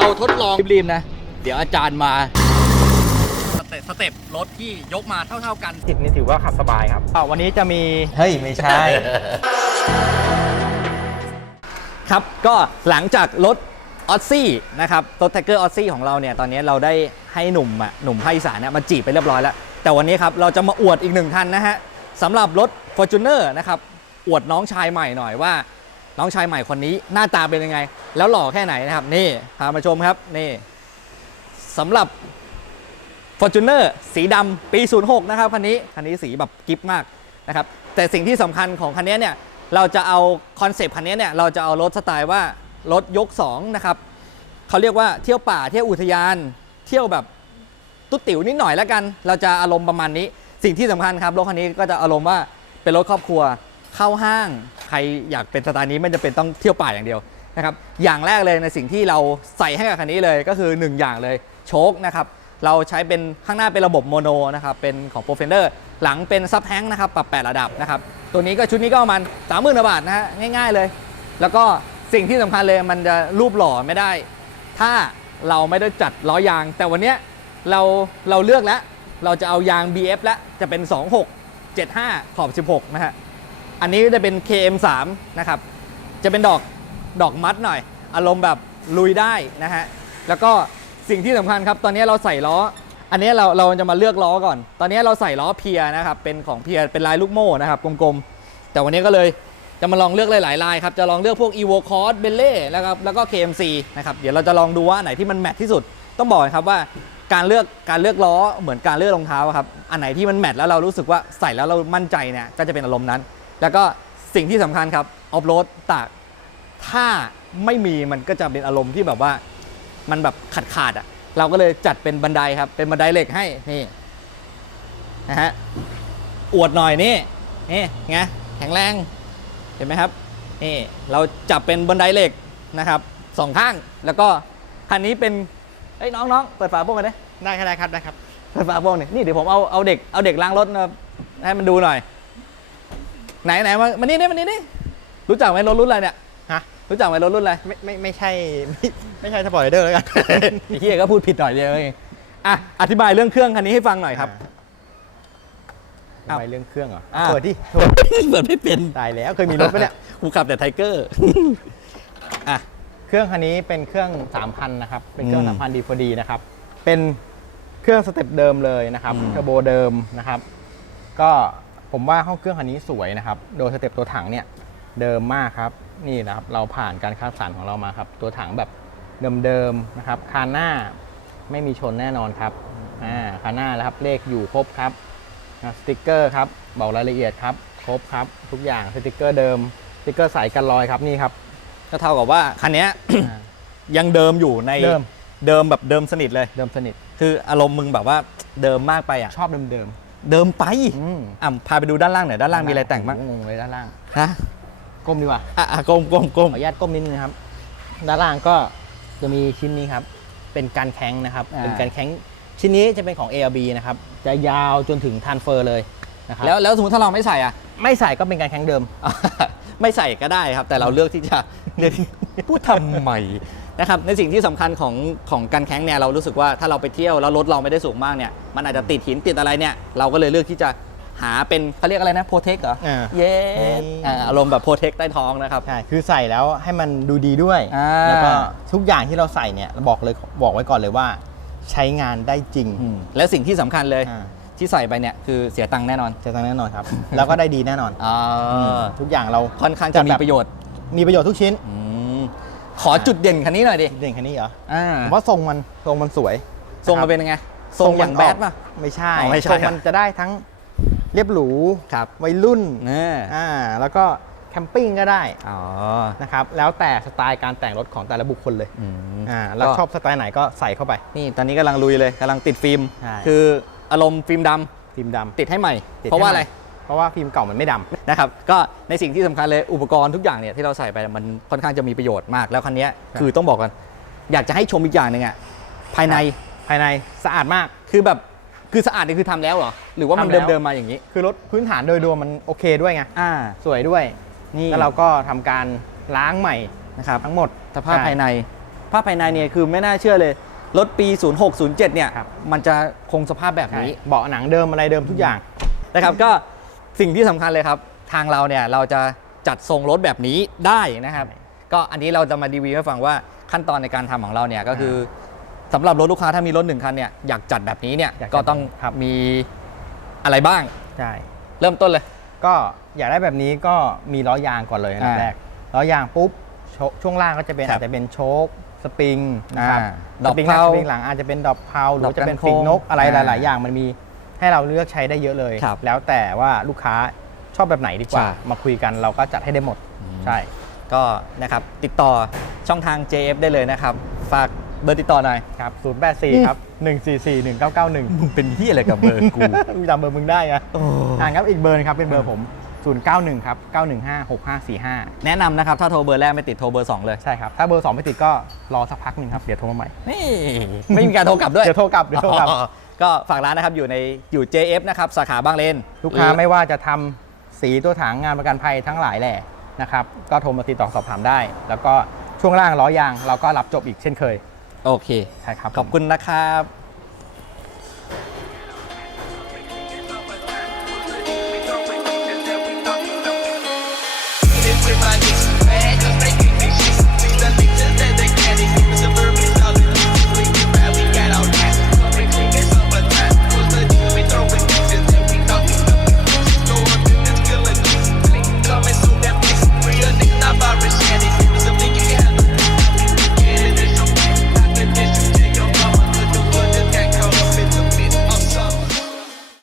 เราทดลองรีบๆนะ เดี๋ยวอาจารย์มาสเต็ปสเต็ปรถที่ยกมาเท่าๆกันติดนี่ถือว่าขับสบายครับอ่าวันนี้จะมี เฮ้ย ไม่ใช่ ครับก็หลังจากรถออซซี่นะครับรถแท็กเกอร์ออซซี่ของเราเนี่ย ตอนนี้เราได้ให้หนุ่มอะหนุ่มภาคอีสานเนี่ยมาจีบไปเรียบร้อยแล้ว แต่วันนี้ครับ เราจะมาอวดอีกหนึ่งคันนะฮะสำหรับรถ f o r t u n e r นะครับ อวดน้องชายใหม่หน่อยว่า น้องชายใหม่คนนี้หน้าตาเป็นยังไง แล้วหล่อแค่ไหนนะครับ นี่พามาชมครับนี่สำหรับ f o r t u n e r สีดำปี 06 นะครับคันนี้คันนี้สีแบบกิฟมากนะครับแต่สิ่งที่สำคัญของคันนี้เนี่ยเราจะเอาคอนเซปต์คันนี้เนี่ยเราจะเอารถสไตล์ว่ารถยก2นะครับเขาเรียกว่าเที่ยวป่าเที่ยวอุทยาน เที่ยวแบบตุ๊ติ๋วนิดหน่อยแล้วกัน เราจะอารมณ์ประมาณนี้ สิ่งที่สำคัญครับรถคันนี้ก็จะอารมณ์ว่าเป็นรถครอบครัว เข้าห้าง ใครอยากเป็นสไตล์นี้ไม่จะเป็นต้องเที่ยวป่าอย่างเดียวนะครับ อย่างแรกเลยในสิ่งที่เราใส่ให้กับคันนี้เลยก็คือ 1 อย่างเลยโชคนะครับ เราใช้เป็นข้างหน้าเป็นระบบโมโนนะครับ เป็นของ p r o f e n d e r หลังเป็นซับแฮงนะครับ ปรับ 8 ระดับนะครับ ตัวนี้ก็ชุดนี้ก็ประมาณ30,000กว่าบาทนะฮะง่าย ๆเลย แล้วก็สิ่งที่สำคัญเลยมันจะรูปหล่อไม่ได้ ถ้าเราไม่ได้จัดล้อยาง แต่วันนี้เราเราเลือกแล้ว เราจะเอายาง BF แล้วจะเป็น 26 75 ขอบ 16 นะฮะ อันนี้จะเป็น KM3 นะครับ จะเป็นดอกดอกมัดหน่อย อารมณ์แบบลุยได้นะฮะ แล้วก็สิ่งที่สำคัญครับ ตอนนี้เราใส่ล้อ อันนี้เราเราจะมาเลือกล้อก่อน ตอนนี้เราใส่ล้อเพียนะครับ เป็นของเพียเป็นลายลูกโม่นะครับ กลมๆ แต่วันนี้ก็เลยจะมาลองเลือกหลายๆลายครับ จะลองเลือกพวก evo c o s b e l l e แล้วครับแล้วก็ KMC นะครับ เดี๋ยวเราจะลองดูว่าไหนที่มันแมทที่สุด ต้องบอกนะครับว่าการเลือกการเลือกล้อเหมือนการเลือกรองเท้าครับ อันไหนที่มันแมทแล้วเรารู้สึกว่าใส่แล้วเรามั่นใจเนี่ยก็จะเป็นอารมณ์นั้น แล้วก็สิ่งที่สำคัญครับออฟโรดตากถ้าไม่มีมันก็จะเป็นอารมณ์ที่แบบว่ามันแบบขาดขาดๆอะเราก็เลยจัดเป็นบันไดครับ เป็นบันไดเหล็กให้นี่นะฮะอวดหน่อยนี่นี่ไงแข็งแรงเห็นไหมครับนี่เราจับเป็นบันไดเหล็กนะครับสองข้างแล้วก็คันนี้เป็นเอ้ยน้องน้องเปิดฝาโปร่งกันดิได้ครับได้ครับได้ครับเปิดฝาโปร่งนี่นี่เดี๋ยวผมเอาเอาเด็กเอาเด็กล้างรถมาให้มันดูหน่อย ไหนไหนมามานี่นี่มานี่นี่รู้จักไหมรถรุ่นอะไรเนี่ยฮะ รู้จักไหมรถรุ่นอะไรไม่ไม่ไม่ใช่ไม่ไม่ใช่สปอร์ตไรเดอร์แล้วกัน ไอ้เฮียก็พูดผิดหน่อยเดียวเองอะอธิบายเรื่องเครื่องคันนี้ให้ฟังหน่อยครับทำไมเรื่องเครื่องเหรออ่าเปิดดิเปิดไม่เป็น ตายแล้วเคยมีรถปะเนี่ย กูขับแต่ไทเกอร์ อะ เครื่องคันนี้เป็นเครื่อง 3,000 นะครับ เป็นเครื่อง อืม3,000 ดีพอดีนะครับ เป็นเครื่องสเต็ปเดิมเลยนะครับอืม เทอร์โบเดิมนะครับ ก็ ผมว่าห้องเครื่องคันนี้สวยนะครับ โดยสเต็ปตัวถังเนี่ยเดิมมากครับนี่นะครับเราผ่านการคัดสรรของเรามาครับ ตัวถังแบบเดิมๆนะครับคานหน้าไม่มีชนแน่นอนครับอ่าคานหน้าแล้วครับเลขอยู่ครบครับนะสติกเกอร์ครับบอกรายละเอียดครับครบครับทุกอย่างสติกเกอร์เดิมสติกเกอร์ใสกันรอยครับนี่ครับก็เท่ากับว่าคันเนี้ยยังเดิมอยู่ในเดิมเดิมแบบเดิมสนิทเลยเดิมสนิท คืออารมณ์มึงแบบว่าเดิมมากไปอะชอบเดิมเดิม เดิมไปๆอืม อะพาไปดูด้านล่างหน่อยด้านล่างมีอะไรแต่งบ้างงงเลยด้านล่าง ฮะก้มดีกว่าอะอะกลมกลมกลขมออนุญาตก้มนิดนึงนะครับ ด้านล่างก็จะมีชิ้นนี้ครับ เป็นการแข้งนะครับ อ่า เป็นการแข้งชิ้นนี้จะเป็นของ ARB นะครับ จะยาวจนถึงทันเฟอร์เลยนะครับแล้วแล้วสมมติถ้าเราไม่ใส่อะ ไม่ใส่ก็เป็นการแข้งเดิม ไม่ใส่ก็ได้ครับ แต่เราเลือกที่จะเลือกที่ พูดทำไม นะครับในสิ่งที่สำคัญของของการแข่งเนี่ยเรารู้สึกว่าถ้าเราไปเที่ยวแล้วรถเราไม่ได้สูงมากเนี่ยมันอาจจะติดหินติดอะไรเนี่ยเราก็เลยเลือกที่จะหาเป็นเขาเรียกอะไรนะโปรเทคเหรออ่าเย้นี่อ่าอารมณ์แบบโปรเทคใต้ท้องนะครับใช่คือใส่แล้วให้มันดูดีด้วยอ่าแล้วก็ทุกอย่างที่เราใส่เนี่ยบอกเลยบอกไว้ก่อนเลยว่า ใช้งานได้จริงอืมและสิ่งที่สำคัญเลยอ่าที่ใส่ไปเนี่ยคือเสียตังค์แน่นอนจะต้องแน่นอนครับ แล้วก็ได้ดีแน่นอนอ่าทุกอย่างเราค่อนข้างจะมีประโยชน์ มีประโยชน์ทุกชิ้นอืม ขอจุดเด่นคันนี้หน่อยดิเด่นแค่นี้เหรออ่าผมว่าทรงมันทรงมันสวยทรงมันเป็นยังไงทรงอย่างแบดป่ะไม่ใช่อ๋อไม่ใช่ทรงมันจะได้ทั้งเรียบหรูครับวัยรุ่นเนี่ยอ่าแล้วก็แคมปิ้งก็ได้อ๋อนะครับแล้วแต่สไตล์การแต่งรถของแต่ละบุคคลเลยอืมอ่าแล้วก็ชอบสไตล์ไหนก็ใส่เข้าไป นี่ตอนนี้กำลังลุยเลยกำลังติดฟิล์มใช่คืออารมณ์ฟิล์มดำฟิล์มดำติดให้ใหม่ติดเพราะว่าให้อะไรใหม่เพ ราะว่าฟิล์มเก่ามันไม่ดำนะครับก็ในสิ่งที่สำคัญเลยอุปกรณ์ทุกอย่างเนี่ยที่เราใส่ไปมันค่อนข้างจะมีประโยชน์มาก แล้วคันเนี้ยครับคือต้องบอกกันอยากจะให้ชมอีกอย่างหนึ่งอะภายในภายในสะอาดมากคือแบบคือสะอาดนี่คือทำแล้วเหรอหรือว่ามันทำแล้วเดิมๆมาอย่างนี้ คือรถพื้นฐานโดยรวมมันโอเคด้วยไงอ่าสวยด้วยนี่แล้วเราก็ทำการล้างใหม่นะครับทั้งหมดสภาพใช่ภายในภาพภายในเนี่ยคือไม่น่าเชื่อเลยรถปี 06 07 เนี่ยครับมันจะคงสภาพแบบนี้ เบาะหนังเดิมอะไรเดิมทุกอย่างนะครับก็ สิ่งที่สำคัญเลยครับ ทางเราเนี่ยเราจะจัดทรงรถแบบนี้ได้นะครับใช่ก็อันนี้เราจะมาดีวีให้ฟังว่าขั้นตอนในการทำของเราเนี่ยก็คือสำหรับรถลูกค้าถ้ามีรถหนึ่งคันเนี่ยอยากจัดแบบนี้เนี่ยอยากจัดก็ต้องครับมีอะไรบ้างใช่เริ่มต้นเลย ก็อยากได้แบบนี้ก็มีล้อยางก่อนเลยอันดับอ่าแรกล้อยางปุ๊บโชช่วงล่างก็จะเป็นครับอาจจะเป็นโชคสปริงนะครับอ่าสปริงหน้าดอกเพราสปริงหลังอาจจะเป็นดอกเพราหรือว่าจะเป็นดอกกันโค้งปีกนกอะไรอ่าหลาย ๆ อย่างมันมี ให้เราเลือกใช้ได้เยอะเลย ครับแล้วแต่ว่าลูกค้าชอบแบบไหนดีกว่า ใช่ มาคุยกันเราก็จัดให้ได้หมดอืมใช่ ก็นะครับติดต่อช่องทาง JF ได้เลยนะครับ ฝากเบอร์ติดต่อหน่อย ครับ084ครับ144 1991เป็นที่อะไรกับเบอร์กู จำเบอร์มึงได้ไงอ่าครับอีกเบอร์นึงครับเป็นเบอร์ผม 091 ครับ 915 6545 แนะนำนะครับ ถ้าโทรเบอร์แรกไม่ติดโทรเบอร์ 2 เลย ใช่ครับ ถ้าเบอร์ 2 ไม่ติดก็รอสักพักหนึ่งครับ เดี๋ยวโทรมาใหม่ นี่ ไม่มีการโทรกลับด้วย เดี๋ยวโทรกลับ เดี๋ยวโทรกลับอ๋อก็ฝากร้านนะครับ อยู่ในอยู่ JF นะครับ สาขาบางเลน ลูกค้าไม่ว่าจะทำสีตัวถังงานประกันภัยทั้งหลายแหล่นะครับ ก็โทรมาติดต่อสอบถามได้ แล้วก็ช่วงล่างล้อยางเราก็รับจบอีกเช่นเคย โอเค ใช่ครับ ขอบคุณนะครับ